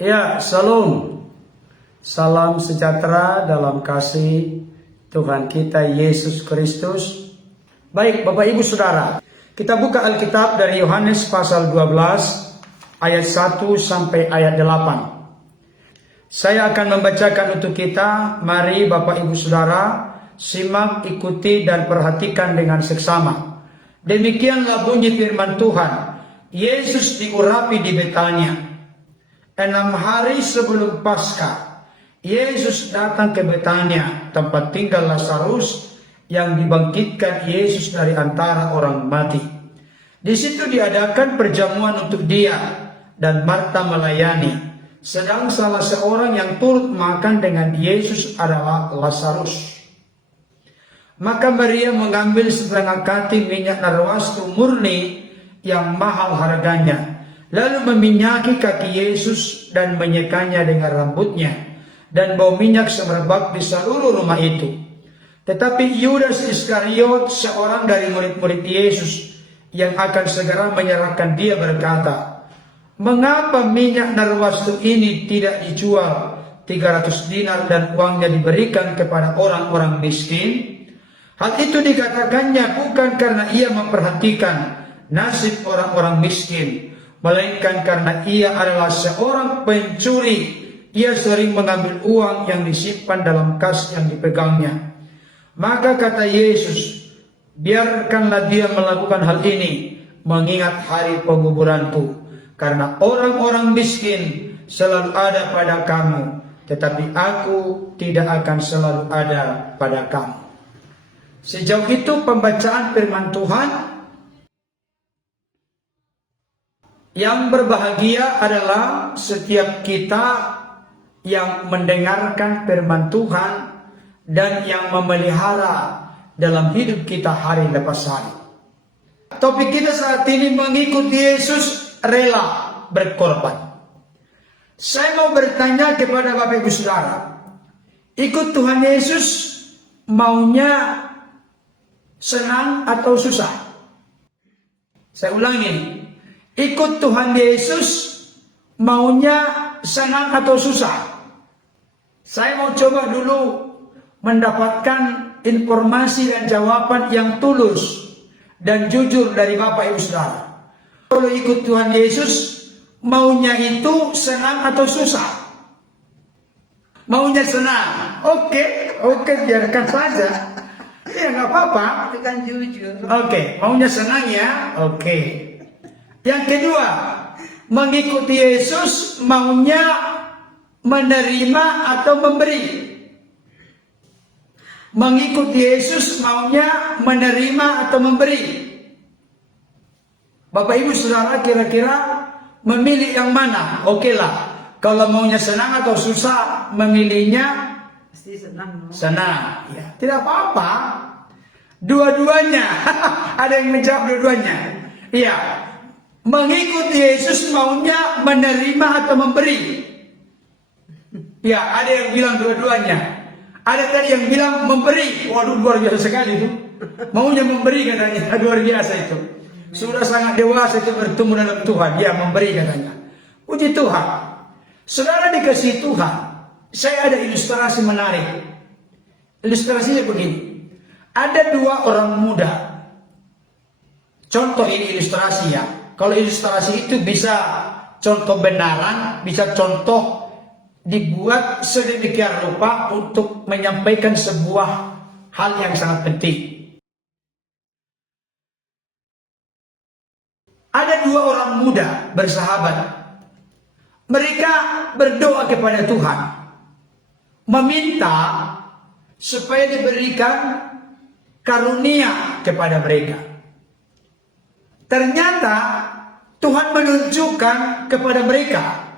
Ya, salam. Salam sejahtera dalam kasih Tuhan kita Yesus Kristus. Baik, Bapak Ibu Saudara, kita buka Alkitab dari Yohanes pasal 12 ayat 1 sampai ayat 8. Saya akan membacakan untuk kita. Mari Bapak Ibu Saudara simak, ikuti dan perhatikan dengan seksama. Demikianlah bunyi firman Tuhan. Yesus diurapi di Betania. 6 hari sebelum Paskah, Yesus datang ke Betania, tempat tinggal Lazarus yang dibangkitkan Yesus dari antara orang mati. Di situ diadakan perjamuan untuk dia, dan Marta melayani. Sedang salah seorang yang turut makan dengan Yesus adalah Lazarus. Maka Maria mengambil setengah kati minyak narwastu murni yang mahal harganya, lalu meminyaki kaki Yesus dan menyekanya dengan rambutnya, dan bau minyak semerbak di seluruh rumah itu. Tetapi Yudas Iskariot, seorang dari murid-murid Yesus yang akan segera menyerahkan dia, berkata, "Mengapa minyak narwastu ini tidak dijual 300 dinar dan uangnya diberikan kepada orang-orang miskin?" Hal itu dikatakannya bukan karena ia memperhatikan nasib orang-orang miskin, melainkan karena ia adalah seorang pencuri. Ia sering mengambil uang yang disimpan dalam kas yang dipegangnya. Maka kata Yesus, "Biarkanlah dia melakukan hal ini, mengingat hari penguburanku. Karena orang-orang miskin selalu ada pada kamu, tetapi aku tidak akan selalu ada pada kamu." Sejauh itu pembacaan firman Tuhan. Yang berbahagia adalah setiap kita yang mendengarkan firman Tuhan dan yang memelihara dalam hidup kita hari lepas hari. Topik kita saat ini, mengikuti Yesus rela berkorban. Saya mau bertanya kepada Bapak Ibu Saudara, ikut Tuhan Yesus maunya senang atau susah? Saya ulangi, ikut Tuhan Yesus maunya senang atau susah? Saya mau coba dulu mendapatkan informasi dan jawaban yang tulus dan jujur dari Bapak Ibu Saudara. Kalau ikut Tuhan Yesus maunya itu senang atau susah? Maunya senang. Oke, biarkan saja. Ya nggak apa-apa. Itu kan jujur. Oke, maunya senang ya. Oke. Yang kedua, mengikuti Yesus maunya menerima atau memberi? Mengikuti Yesus maunya menerima atau memberi? Bapak Ibu Saudara kira-kira memilih yang mana? Oke lah, kalau maunya senang atau susah, memilihnya Pasti senang. senang. Ya, tidak apa-apa. Dua-duanya. Ada yang menjawab dua-duanya. Iya. Mengikuti Yesus maunya menerima atau memberi? Ya, ada yang bilang dua-duanya. Ada tadi yang bilang memberi. Waduh, luar biasa sekali itu. Maunya memberi katanya. Luar biasa itu. Sudah sangat dewasa itu bertemu dalam Tuhan. Ya, memberi katanya. Puji Tuhan. Saudara dikasih Tuhan. Saya ada ilustrasi menarik. Ilustrasinya begini. Ada dua orang muda. Contoh ini ilustrasi ya. Kalau ilustrasi itu bisa contoh benaran, bisa contoh dibuat sedemikian rupa untuk menyampaikan sebuah hal yang sangat penting. Ada dua orang muda bersahabat. Mereka berdoa kepada Tuhan, meminta supaya diberikan karunia kepada mereka. Ternyata Tuhan menunjukkan kepada mereka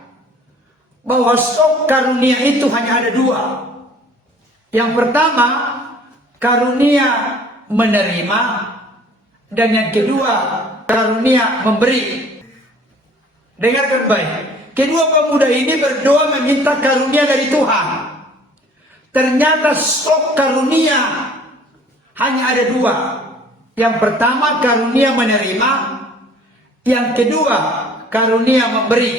bahwa stok karunia itu hanya ada dua. Yang pertama, karunia menerima, dan yang kedua, karunia memberi. Dengarkan baik. Kedua pemuda ini berdoa meminta karunia dari Tuhan. Ternyata stok karunia hanya ada dua. Yang pertama karunia menerima, yang kedua karunia memberi.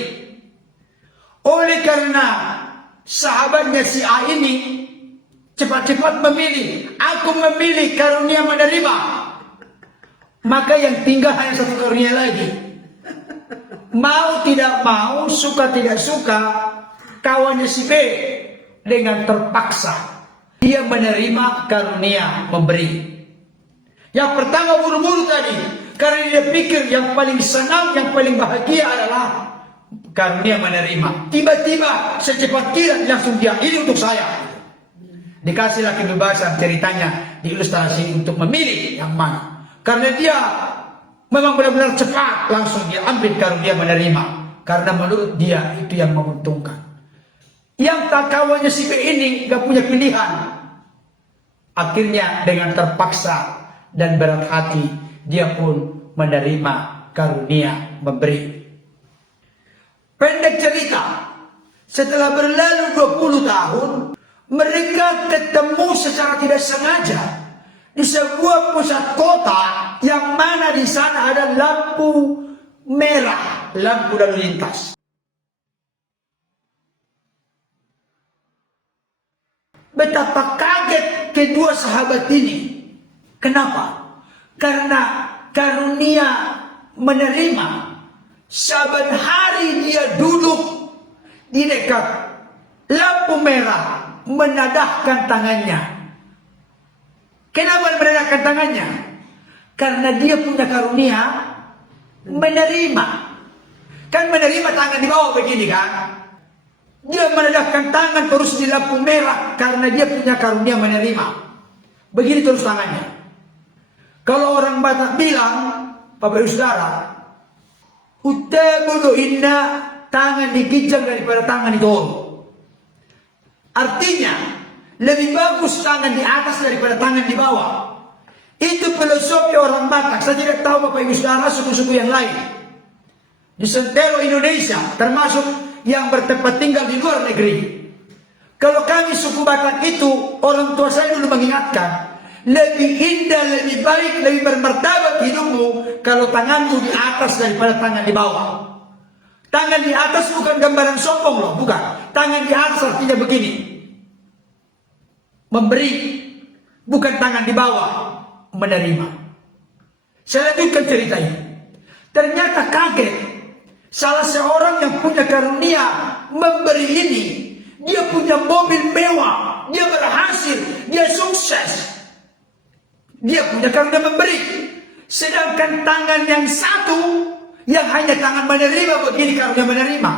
Oleh karena sahabatnya si A ini cepat-cepat memilih, aku memilih karunia menerima, maka yang tinggal hanya satu karunia lagi. Mau tidak mau, suka tidak suka, kawannya si B dengan terpaksa dia menerima karunia memberi. Yang pertama buru-buru tadi, karena dia pikir yang paling senang, yang paling bahagia adalah karunia menerima. Tiba-tiba secepat kilat langsung dia, ini untuk saya. Dikasihlah kebebasan ceritanya, diilustrasi untuk memilih yang mana. Karena dia memang benar-benar cepat, langsung dia ambil karunia menerima. Karena menurut dia itu yang menguntungkan. Yang tak kawannya si B ini gak punya pilihan. Akhirnya dengan terpaksa dan berat hati, dia pun menerima karunia memberi. Pendek cerita, setelah berlalu 20 tahun, mereka ketemu secara tidak sengaja di sebuah pusat kota yang mana di sana ada lampu merah, lampu lalu lintas. Betapa kaget kedua sahabat ini. Kenapa? Karena karunia menerima. Saban hari dia duduk di dekat lampu merah, menadahkan tangannya. Kenapa menadahkan tangannya? Karena dia punya karunia menerima. Kan menerima tangan di bawah begini kan? Dia menadahkan tangan terus di lampu merah karena dia punya karunia menerima. Begini terus tangannya. Kalau orang Batak bilang, Bapak Ibu Saudara, utabulu inna, tangan digijang daripada tangan ditolong. Artinya, lebih bagus tangan di atas daripada tangan di bawah. Itu filosofi orang Batak. Saya tidak tahu Bapak Ibu Saudara suku-suku yang lain. Di sentero Indonesia, termasuk yang bertempat tinggal di luar negeri. Kalau kami suku Batak itu, orang tua saya dulu mengingatkan, lebih indah, lebih baik, lebih bermartabat hidupmu kalau tanganmu di atas daripada tangan di bawah. Tangan di atas bukan gambaran sombong loh, bukan. Tangan di atas artinya begini, memberi, bukan tangan di bawah, menerima. Saya lanjutkan cerita ini. Ternyata kaget, salah seorang yang punya karunia memberi ini, dia punya mobil mewah, dia berhasil, dia sukses. Dia punya karunia memberi. Sedangkan tangan yang satu, yang hanya tangan menerima, begini karunia menerima,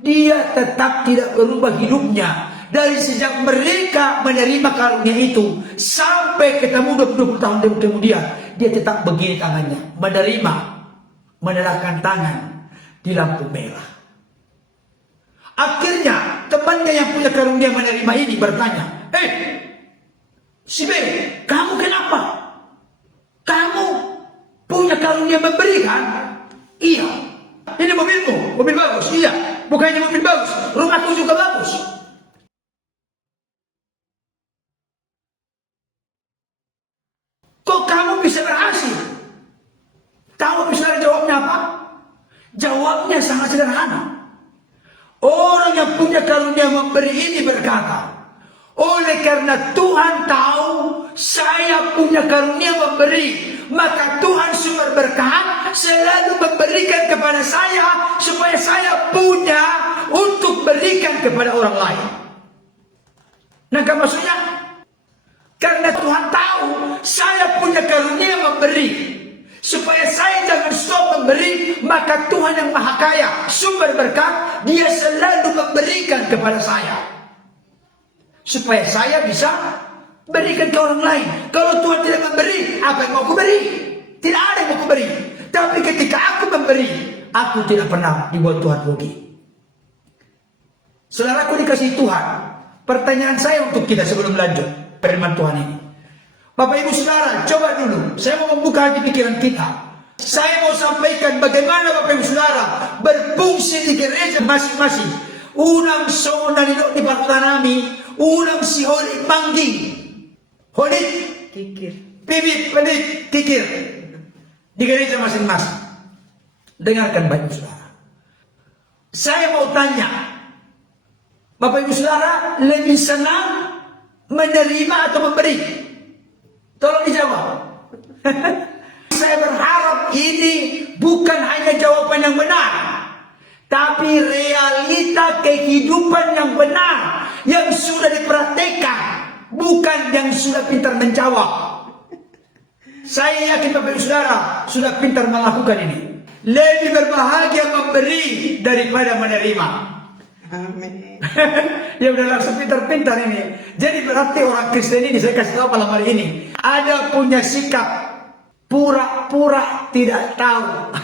dia tetap tidak berubah hidupnya. Dari sejak mereka menerima karunia itu sampai ketemu 20 tahun kemudian, dia tetap begini tangannya, menerima, menadahkan tangan di lampu merah. Akhirnya temannya yang punya karunia menerima ini bertanya, si B, kamu kenapa? Kamu punya karunia memberi kan? Iya. Ini mobilmu, mobil bagus. Iya. Bukannya mobil bagus, rumahku juga bagus. Kok kamu bisa berhasil? Tahu misalnya jawabnya apa? Jawabnya sangat sederhana. Orang yang punya karunia memberi ini berkata, oleh karena Tuhan tahu saya punya karunia memberi, maka Tuhan sumber berkat selalu memberikan kepada saya supaya saya punya untuk berikan kepada orang lain. Nah, maksudnya karena Tuhan tahu saya punya karunia memberi, supaya saya jangan stop memberi, maka Tuhan yang Maha Kaya, sumber berkat, dia selalu memberikan kepada saya supaya saya bisa berikan ke orang lain. Kalau Tuhan tidak memberi, apa yang mau aku beri? Tidak ada yang mau aku beri. Tapi ketika aku memberi, aku tidak pernah dibuat Tuhan rugi. Saudaraku dikasih Tuhan, pertanyaan saya untuk kita sebelum lanjut firman Tuhan ini. Bapak Ibu Saudara, coba dulu, saya mau membuka hati pikiran kita. Saya mau sampaikan bagaimana Bapak Ibu Saudara berfungsi di gereja masing-masing. Unang so nanino di partanami, unang si holy mangging, holy Kikir. bibit penit kikir di gereja masing-masing. Dengarkan baik saudara. Saya mau tanya, Bapak Ibu Saudara, lebih senang menerima atau memberi? Tolong dijawab. Saya berharap ini bukan hanya jawaban yang benar, tapi realita kehidupan yang benar, yang sudah dipraktekkan, bukan yang sudah pintar menjawab. Saya yakin Bapak Ibu Saudara sudah pintar melakukan ini. Lebih berbahagia memberi daripada menerima. Amin. Ya udah langsung pintar-pintar ini. Jadi berarti orang Kristen ini, saya kasih tahu malam hari ini, ada punya sikap pura-pura tidak tahu.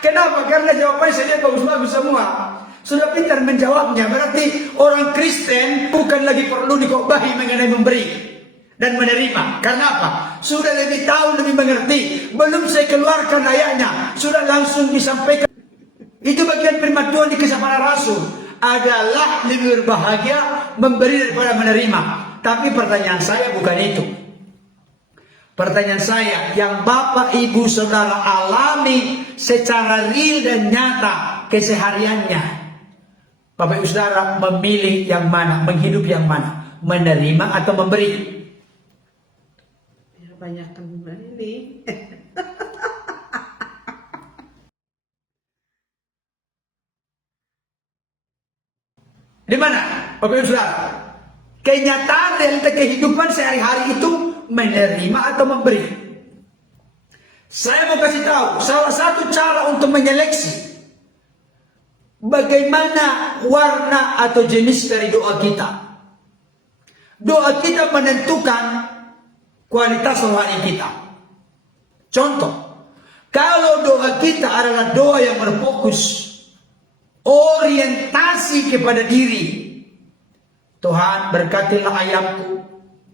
Kenapa? Karena jawabannya saya bagus-bagus semua. Sudah pintar menjawabnya. Berarti orang Kristen bukan lagi perlu dikobahi mengenai memberi dan menerima. Karena apa? Sudah lebih tahu, lebih mengerti. Belum saya keluarkan ayatnya, sudah langsung disampaikan. Itu bagian firman Tuhan di Kisah Para Rasul. Adalah lebih berbahagia memberi daripada menerima. Tapi pertanyaan saya bukan itu. Pertanyaan saya, yang Bapak Ibu Saudara alami secara real dan nyata kesehariannya, Bapak Ibu Saudara memilih yang mana, menghidup yang mana, menerima atau memberi? Ya, banyakkan memberi nih. Di mana, Bapak Ibu Saudara? Kenyataan realita kehidupan sehari-hari itu menerima atau memberi? Saya mau kasih tahu salah satu cara untuk menyeleksi bagaimana warna atau jenis dari doa kita. Doa kita menentukan kualitas rohani kita. Contoh, kalau doa kita adalah doa yang berfokus orientasi kepada diri, Tuhan berkatilah ayamku,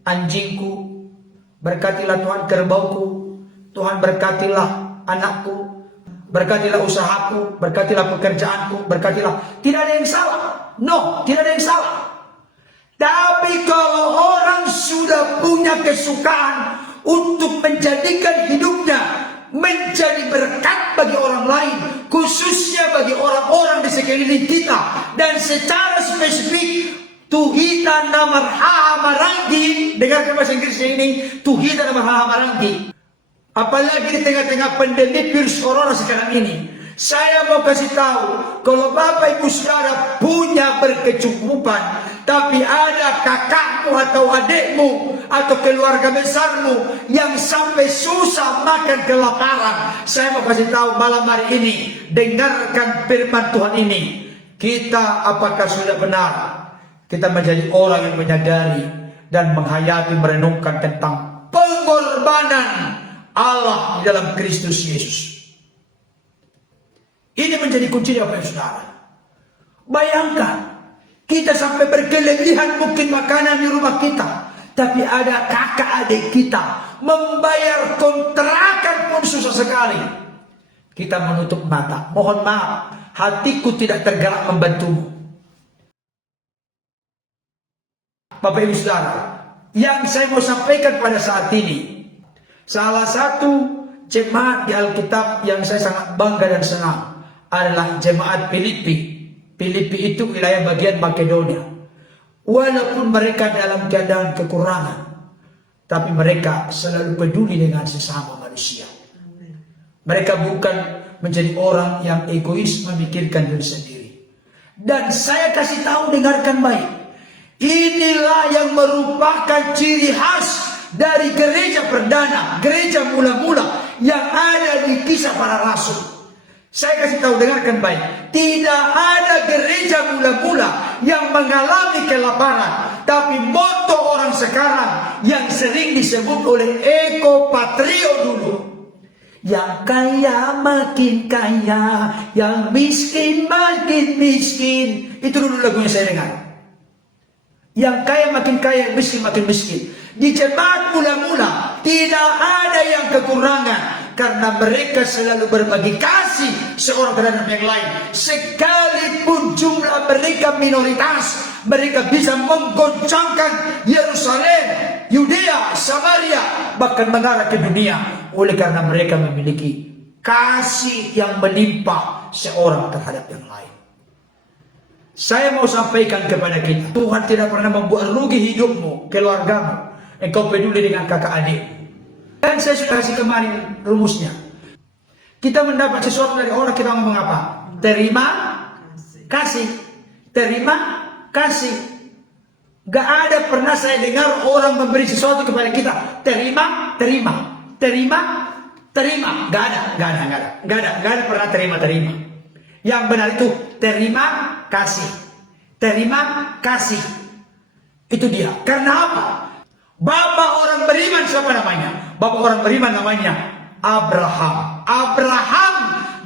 anjingku, berkatilah Tuhan kerbauku, Tuhan berkatilah anakku, berkatilah usahaku, berkatilah pekerjaanku, berkatilah. Tidak ada yang salah. No, tidak ada yang salah. Tapi kalau orang sudah punya kesukaan untuk menjadikan hidupnya menjadi berkat bagi orang lain, khususnya bagi orang-orang di sekeliling kita, dan secara spesifik Tuhita nama marangi, dengarkan bahasa Inggrisnya ini, Tuhita nama marangi. Apalagi di tengah-tengah pandemi virus corona sekarang ini, saya mau kasih tahu, kalau Bapak Ibu Saudara punya berkecukupan, tapi ada kakakmu atau adikmu atau keluarga besarmu yang sampai susah makan kelaparan, saya mau kasih tahu malam hari ini, dengarkan firman Tuhan ini. Kita apakah sudah benar? Kita menjadi orang yang menyadari dan menghayati, merenungkan tentang pengorbanan Allah di dalam Kristus Yesus. Ini menjadi kunci Bapak Ibu Saudara. Bayangkan, kita sampai berkelebihan mungkin makanan di rumah kita, tapi ada kakak adik kita membayar kontrakan pun susah sekali. Kita menutup mata. Mohon maaf, hatiku tidak tergerak membantumu. Bapak Ibu Saudara, yang saya mau sampaikan pada saat ini, salah satu jemaat di Alkitab yang saya sangat bangga dan senang adalah jemaat Filipi. Filipi itu wilayah bagian Makedonia. Walaupun mereka dalam keadaan kekurangan, tapi mereka selalu peduli dengan sesama manusia. Mereka bukan menjadi orang yang egois memikirkan diri sendiri. Dan saya kasih tahu, dengarkan baik. Inilah yang merupakan ciri khas dari gereja perdana, gereja mula-mula yang ada di Kisah Para Rasul. Saya kasih tahu, dengarkan baik. Tidak ada gereja mula-mula yang mengalami kelaparan. Tapi moto orang sekarang yang sering disebut oleh Eko Patrio dulu, yang kaya makin kaya, yang miskin makin miskin. Itu dulu lagunya saya dengar. Yang kaya makin kaya, yang miskin makin miskin. Di jemaat mula-mula tidak ada yang kekurangan, karena mereka selalu berbagi kasih seorang terhadap yang lain. Sekalipun jumlah mereka minoritas, mereka bisa menggoncangkan Yerusalem, Yudea, Samaria, bahkan mengarah ke dunia, oleh karena mereka memiliki kasih yang melimpah seorang terhadap yang lain. Saya mau sampaikan kepada kita, Tuhan tidak pernah membuat rugi hidupmu, keluargamu. Engkau peduli dengan kakak adikmu. Dan saya sudah kasih kemarin rumusnya. Kita mendapat sesuatu dari orang, kita ngomong apa? Terima, kasih. Terima, kasih. Gak ada pernah saya dengar orang memberi sesuatu kepada kita. Terima, terima. Terima, terima. Gak ada pernah terima. Yang benar itu terima, kasih. Terima, kasih. Itu dia. Karena apa? Bapak orang beriman siapa namanya? Bapak orang beriman namanya Abraham. Abraham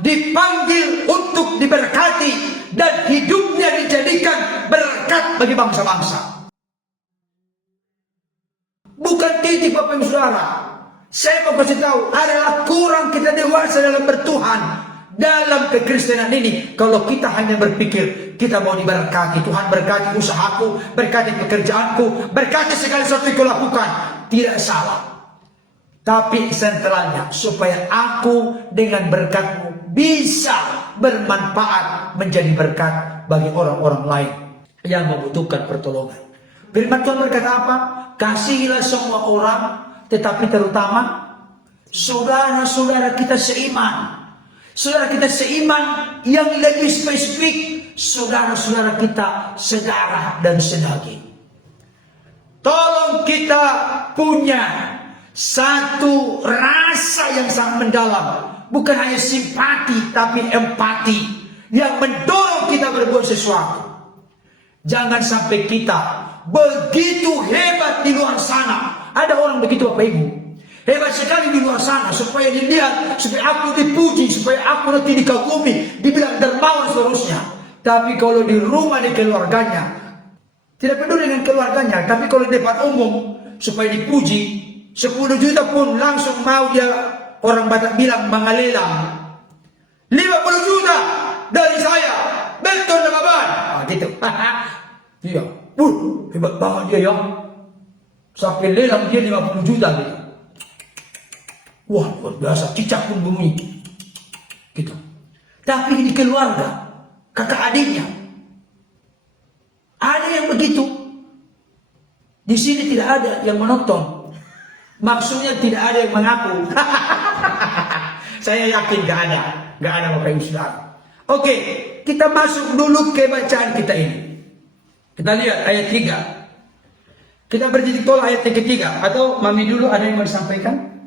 dipanggil untuk diberkati dan hidupnya dijadikan berkat bagi bangsa-bangsa. Bukan titik Bapak Ibu Saudara. Saya mau kasih tahu adalah kurang kita dewasa dalam bertuhan. Dalam kekristenan ini, kalau kita hanya berpikir kita mau diberkati, Tuhan berkati usahaku, berkati pekerjaanku, berkati segala sesuatu yang aku lakukan, tidak salah. Tapi sentralnya supaya aku dengan berkatmu bisa bermanfaat menjadi berkat bagi orang-orang lain yang membutuhkan pertolongan. Firman Tuhan berkata apa? Kasihilah semua orang, tetapi terutama saudara-saudara kita seiman. Saudara kita seiman, yang lebih spesifik, saudara-saudara kita sedarah dan sedaging. Tolong kita punya satu rasa yang sangat mendalam. Bukan hanya simpati, tapi empati. Yang mendorong kita berbuat sesuatu. Jangan sampai kita begitu hebat di luar sana. Ada orang begitu Bapak Ibu. Hebat sekali di luar sana, supaya dilihat, supaya aku dipuji, supaya aku nanti dikagumi, dibilang dermawan seterusnya. Tapi kalau di rumah, di keluarganya, tidak peduli dengan keluarganya, tapi kalau di depan umum, supaya dipuji, 10 juta pun langsung mau dia, orang Batak bilang mangalelang. 50 juta dari saya, betul nama ban. Gitu. Iya, hebat banget dia ya. Sampai lelang dia 50 juta gitu. Wah, luar biasa, cicak pun bunyi. Gitu. Tapi di keluarga, kakak adiknya, ada yang begitu. Di sini tidak ada yang menonton. Maksudnya tidak ada yang mengaku. Saya yakin gak ada Bapak Ibu Saudara. Oke, kita masuk dulu ke bacaan kita ini. Kita lihat ayat 3. Kita bertitik tolak ayat yang ketiga. Atau Mami dulu ada yang mau disampaikan?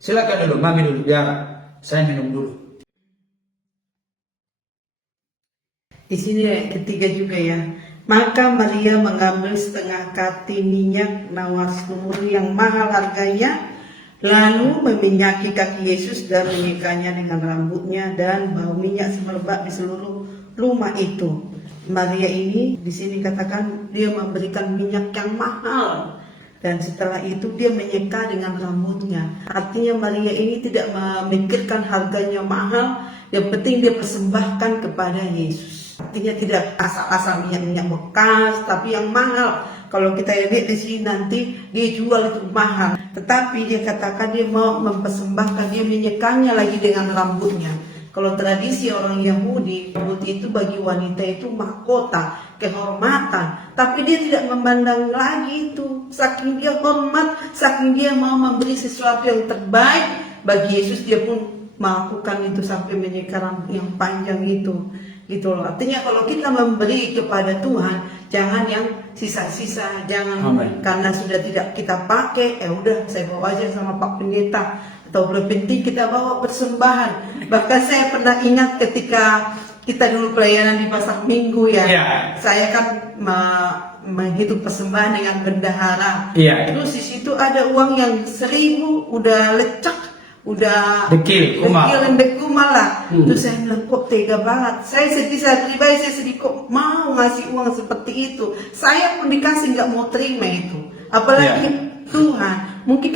Silakan dulu, Mami dulu, biar saya minum dulu. Di sini ayat ketiga juga ya. Maka Maria mengambil setengah kati minyak nawas murni yang mahal harganya, lalu meminyaki kaki Yesus dan menyikanya dengan rambutnya, dan bau minyak semerbak di seluruh rumah itu. Maria ini di sini katakan dia memberikan minyak yang mahal. Dan setelah itu dia menyeka dengan rambutnya. Artinya Maria ini tidak memikirkan harganya mahal. Yang penting dia persembahkan kepada Yesus. Artinya tidak asal-asal minyak-minyak bekas, tapi yang mahal. Kalau kita lihat di sini nanti dia jual itu mahal. Tetapi dia katakan dia mau mempersembahkan, dia menyekanya lagi dengan rambutnya. Kalau tradisi orang Yahudi, rambut itu bagi wanita itu mahkota, kehormatan. Tapi dia tidak memandang lagi itu. Saking dia hormat, saking dia mau memberi sesuatu yang terbaik bagi Yesus, dia pun melakukan itu sampai menyeka rambut yang panjang itu. Gitu loh. Artinya kalau kita memberi kepada Tuhan, jangan yang sisa-sisa, jangan karena sudah tidak kita pakai, udah saya bawa aja sama Pak Pendeta. Atau penting kita bawa persembahan. Bahkan saya pernah ingat ketika kita dulu pelayanan di pasar Minggu ya, saya kan menghitung persembahan dengan bendahara. Terus di situ ada uang yang 1.000 udah lecek, udah dekil kumal lah. Terus saya bilang kok tega banget. Saya pribadi saya sedih kok mau ngasih uang seperti itu. Saya pun dikasih nggak mau terima itu. Apalagi Tuhan, mungkin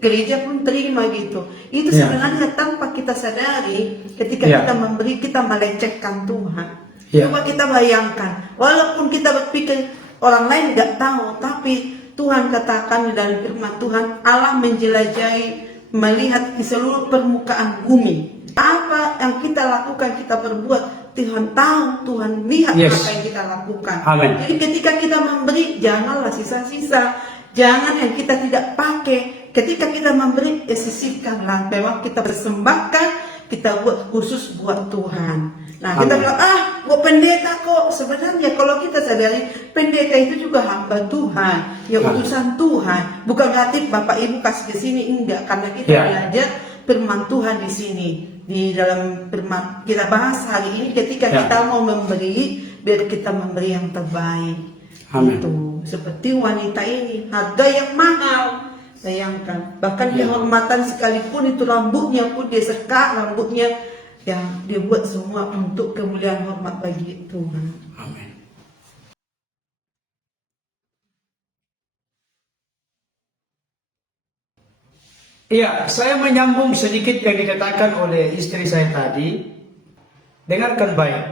gereja pun terima gitu. Itu sebenarnya tanpa kita sadari, ketika kita memberi, kita melecehkan Tuhan. Coba kita bayangkan, walaupun kita berpikir orang lain nggak tahu, tapi Tuhan katakan dalam firman Tuhan, Allah menjelajahi, melihat di seluruh permukaan bumi. Apa yang kita lakukan, kita berbuat, Tuhan tahu, Tuhan lihat Yes. apa yang kita lakukan. Amen. Jadi ketika kita memberi, janganlah sisa-sisa. Jangan yang kita tidak pakai. Ketika kita memberi, ya sisihkanlah. Memang kita persembahkan, kita buat khusus buat Tuhan. Nah, kita Amen. bilang, buat pendeta kok. Sebenarnya kalau kita sadari, pendeta itu juga hamba Tuhan. Ya Amen. utusan Tuhan. Bukan berarti Bapak Ibu kasih ke sini, enggak. Karena kita Ya. belajar firman Tuhan di sini. Di dalam firman kita bahas hari ini, ketika Ya. kita mau memberi, biar kita memberi yang terbaik. Amen. Itu seperti wanita ini, harga yang mahal. Bayangkan, bahkan Ya. kehormatan sekalipun itu rambutnya pun dia sekat, rambutnya yang dia buat semua untuk kemuliaan hormat bagi Tuhan. Amin. Iya, saya menyambung sedikit yang dikatakan oleh istri saya tadi. Dengarkan baik.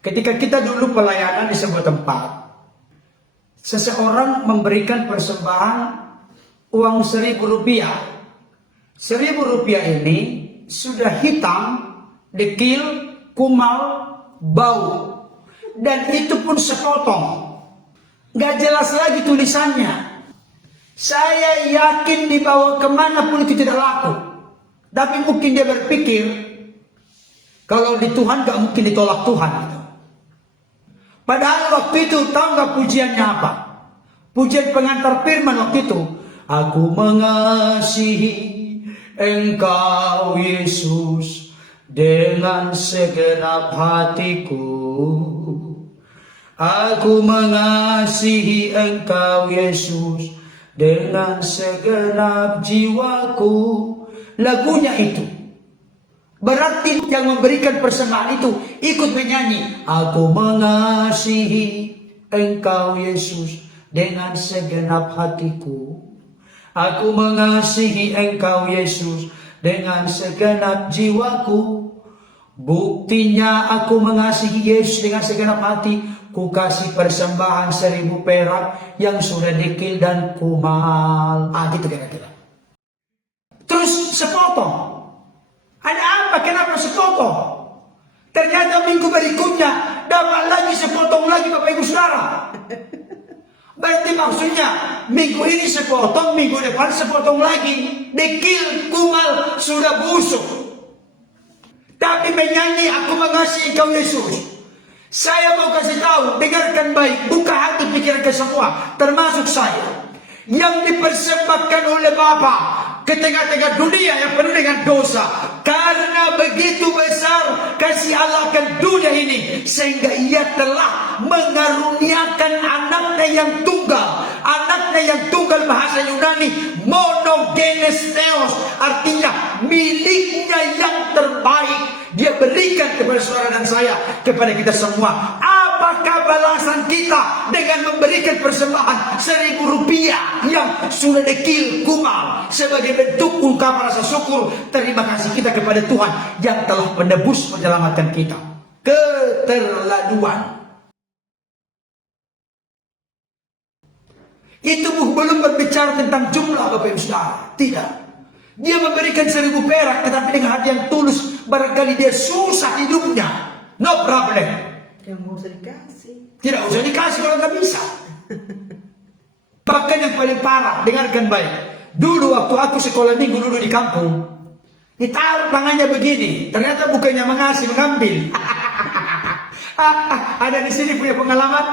Ketika kita dulu pelayanan di sebuah tempat, seseorang memberikan persembahan uang Rp1.000. Rp1.000 ini sudah hitam, dekil, kumal, bau. Dan itu pun sepotong. Gak jelas lagi tulisannya. Saya yakin dibawa kemana pun itu tidak laku. Tapi mungkin dia berpikir, kalau di Tuhan gak mungkin ditolak Tuhan. Padahal waktu itu tahu gak pujiannya apa? Pujian pengantar firman waktu itu. Aku mengasihi Engkau Yesus dengan segenap hatiku. Aku mengasihi Engkau Yesus dengan segenap jiwaku. Lagunya itu. Berarti yang memberikan persembahan itu ikut menyanyi. Aku mengasihi Engkau Yesus dengan segenap hatiku. Aku mengasihi Engkau Yesus dengan segenap jiwaku. Buktinya aku mengasihi Yesus dengan segenap hati. Ku kasih persembahan 1.000 perak yang sudah dekil dan kumal. Gitu kira-kira. Terus sepotong. Ada apa? Kenapa sepotong? Ternyata minggu berikutnya dapat lagi sepotong lagi Bapak Ibu Saudara. Berarti maksudnya minggu ini sepotong, minggu depan sepotong lagi. Dekil, kumal, sudah busuk. Tapi menyanyi aku mengasihi Engkau Yesus. Saya mau kasih tahu, dengarkan baik, buka hati pikiran ke semua, termasuk saya. Yang dipersembahkan oleh Bapa ke tengah-tengah dunia yang penuh dengan dosa. Karena begitu besar kasih Allah akan dunia ini, sehingga Ia telah mengaruniakan anaknya yang tunggal. Anaknya yang tunggal bahasa Yunani monogenes theos, artinya miliknya yang terbaik. Dia berikan kepada saudara dan saya, kepada kita semua. Apakah balasan kita dengan memberikan persembahan 1.000 rupiah yang sudah dekil kumal sebagai bentuk ungkapan rasa syukur terima kasih kita kepada Tuhan yang telah menebus menyelamatkan kita? Keterlaluan. Itu belum berbicara tentang jumlah Bapak Ibu Saudara. Tidak. Dia memberikan 1.000 perak tetapi dengan hati yang tulus. Barangkali dia susah hidupnya. No problem. Yang mau usah dikasih. Tidak usah dikasih kalau nggak bisa. Bahkan yang paling parah, dengarkan baik. Dulu waktu aku sekolah minggu dulu di kampung, ditaruh tangannya begini. Ternyata bukannya mengasih, mengambil. Ada di sini punya pengalaman.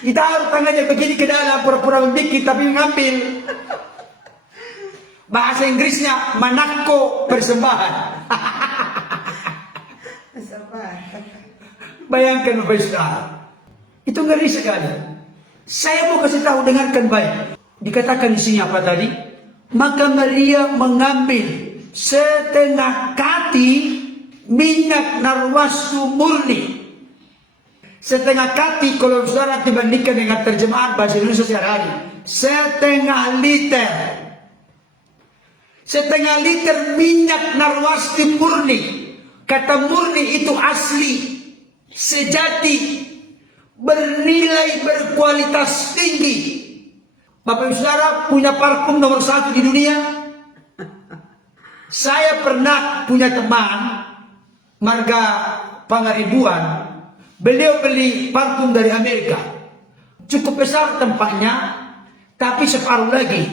Ditaruh tangannya begini ke dalam, pura-pura membikin tapi mengambil. Bahasa Inggrisnya manako persembahan. Bayangkan Bapak Ibu Saudara. Itu ngeri sekali. Saya mau kasih tahu, dengarkan baik. Dikatakan di sini apa tadi? Maka Maria mengambil setengah kati minyak narwastu murni. Setengah kati kalau saudara dibandingkan dengan terjemahan bahasa Indonesia sehari-hari. Setengah liter. Setengah liter minyak narwasti murni. Kata murni itu asli, sejati, bernilai, berkualitas tinggi. Bapak Ibu Saudara punya parfum nomor 1 di dunia. Saya pernah punya teman, marga pangaribuan, beliau beli parfum dari Amerika. Cukup besar tempatnya, tapi separuh lagi.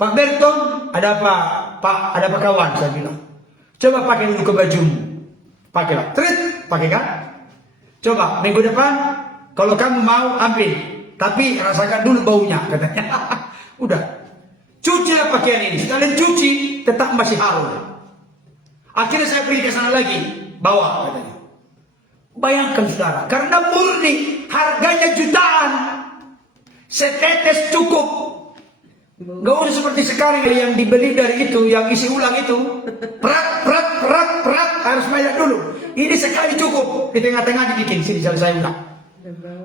Pak Berton, ada apa? Pak, ada apa kawan? Saya bilang. Coba pakai dulu ke bajumu. Pakailah. Trit, pakai kan? Coba minggu depan, kalau kamu mau ambil, tapi rasakan dulu baunya, katanya. Udah. Cucilah pakaian ini. Sekalian cuci, tetap masih harum. Akhirnya saya pergi ke sana lagi, bawa, katanya. Bayangkan saudara, karena murni, harganya jutaan. Setetes cukup. Gak usah seperti sekarang yang dibeli dari itu, yang isi ulang itu. Prat, harus bayar dulu. Ini sekali cukup. Di tengah-tengah dibikin, sini selesai ulang.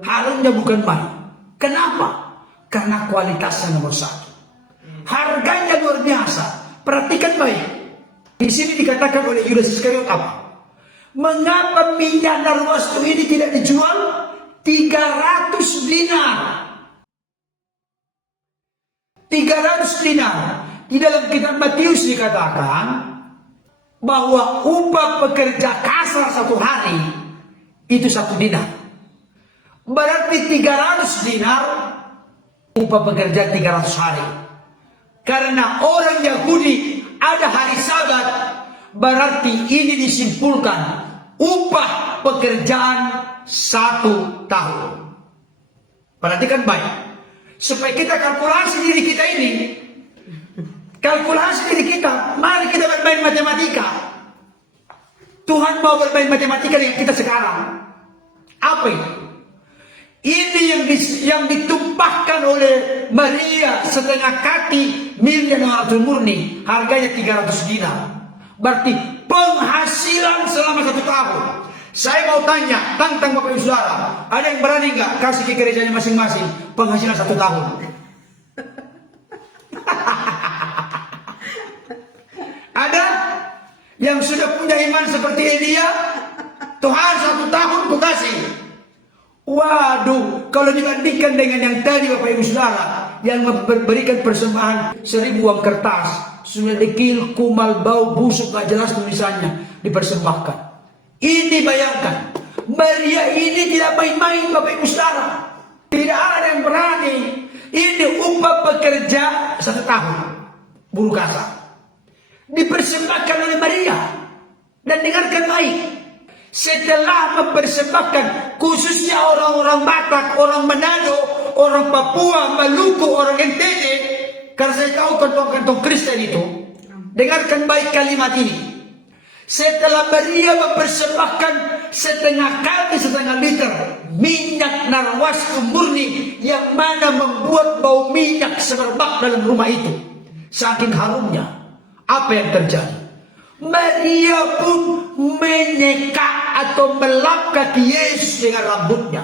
Harumnya bukan main. Kenapa? Karena kualitasnya nomor satu. Harganya luar biasa. Perhatikan baik. Di sini dikatakan oleh Yudas Iskariot apa? Mengapa minyak narwastu ini tidak dijual 300 dinar? 300 dinar. Di dalam kitab Matius dikatakan bahwa upah pekerja kasar satu hari itu 1 dinar. Berarti 300 dinar upah pekerja 300 hari. Karena orang Yahudi ada hari Sabat, berarti ini disimpulkan upah pekerjaan 1 tahun. Perhatikan baik, supaya kita kalkulasi diri kita ini. Kalkulasi diri kita, mari kita bermain matematika. Tuhan mau bermain matematika dengan kita sekarang. Apa itu? Ini yang ditumpahkan oleh Maria setengah kaki minyak narwastu murni, harganya 300 dinar. Berarti penghasilan selama 1 tahun. Saya mau tanya, tantang Bapak Ibu Saudara, ada yang berani nggak kasih ke gerejanya masing-masing penghasilan 1 tahun? Ada yang sudah punya iman seperti Elia? Tuhan 1 tahun ku kasih. Waduh, kalau dibandingkan dengan yang tadi Bapak Ibu Saudara, yang memberikan persembahan 1000 uang kertas, sudah dekil, kumal, bau, busuk, gak jelas tulisannya, dipersembahkan. Ini bayangkan, Maria ini tidak main-main Bapak Ibu Saudara. Tidak ada yang berani. Ini upah pekerja 1 tahun, buruh kasar. Dipersembahkan oleh Maria. Dan dengarkan baik, setelah mempersembahkan khususnya orang-orang Batak, orang Manado, orang Papua, Maluku, orang NTT, karena saya tahu kantong-kantong Kristen itu, dengarkan baik kalimat ini. Setelah Maria mempersembahkan setengah liter minyak narwastu murni yang mana membuat bau minyak semerbak dalam rumah itu, saking harumnya, apa yang terjadi? Maria pun menyeka atau melap kaki Yesus dengan rambutnya.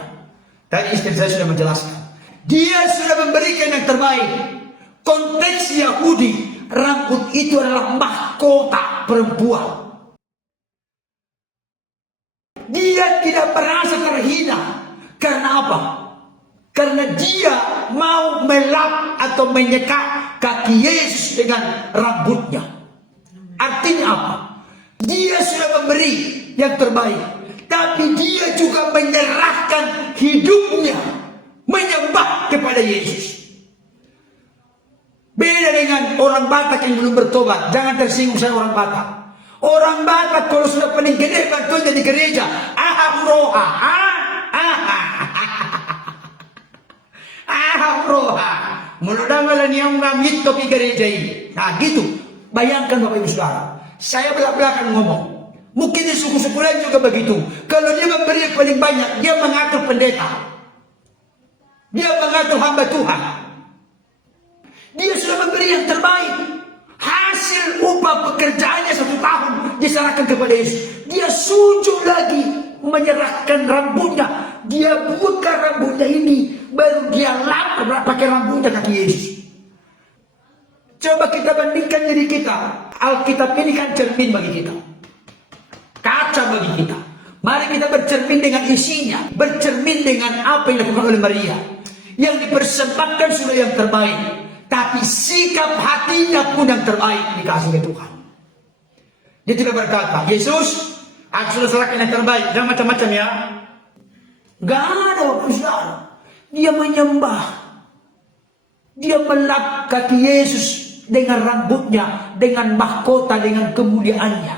Tadi istri saya sudah menjelaskan. Dia sudah memberikan yang terbaik. Konteks Yahudi, rambut itu adalah mahkota perempuan. Dia tidak merasa terhina. Karena apa? Karena dia mau melap atau menyeka kaki Yesus dengan rambutnya. Artinya apa? Dia sudah memberi yang terbaik, tapi dia juga menyerahkan hidupnya menyembah kepada Yesus. Beda dengan orang Batak yang belum bertobat. Jangan tersinggung saya orang Batak. Orang Batak kalau sudah paling gede bantuannya di gereja, aham roha, aham roha, menudanggalan yang ngamit topi gereja ini. Nah gitu. Bayangkan Bapak Ibu Saudara, saya belak-belakan ngomong. Mungkin di suku-suku lain juga begitu. Kalau dia memberi yang paling banyak, dia mengatur pendeta. Dia mengatur hamba Tuhan. Dia sudah memberi yang terbaik. Hasil upah pekerjaannya 1 tahun diserahkan kepada Yesus. Dia sujud lagi menyerahkan rambutnya. Dia buka rambutnya ini, baru dia lap pakai rambutnya kaki Yesus. Coba kita bandingkan diri kita. Alkitab ini kan cermin bagi kita, kaca bagi kita. Mari kita bercermin dengan isinya, bercermin dengan apa yang dilakukan oleh Maria. Yang dipersembahkan sudah yang terbaik, tapi sikap hatinya pun yang terbaik dikasih oleh Tuhan. Dia tidak berkata, Yesus, Aku sudah serahkan yang terbaik, jangan macam-macam ya. Gak ada Bapak Ibu Saudara. Dia menyembah. Dia melap kaki Yesus dengan rambutnya, dengan mahkota, dengan kemuliaannya.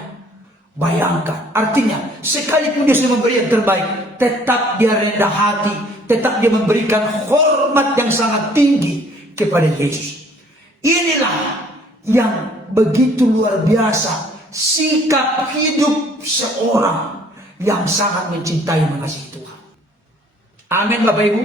Bayangkan, artinya sekalipun dia sudah memberi yang terbaik, tetap dia rendah hati, tetap dia memberikan hormat yang sangat tinggi kepada Yesus. Inilah yang begitu luar biasa sikap hidup seorang yang sangat mencintai mengasihi Tuhan. Amin Bapak Ibu.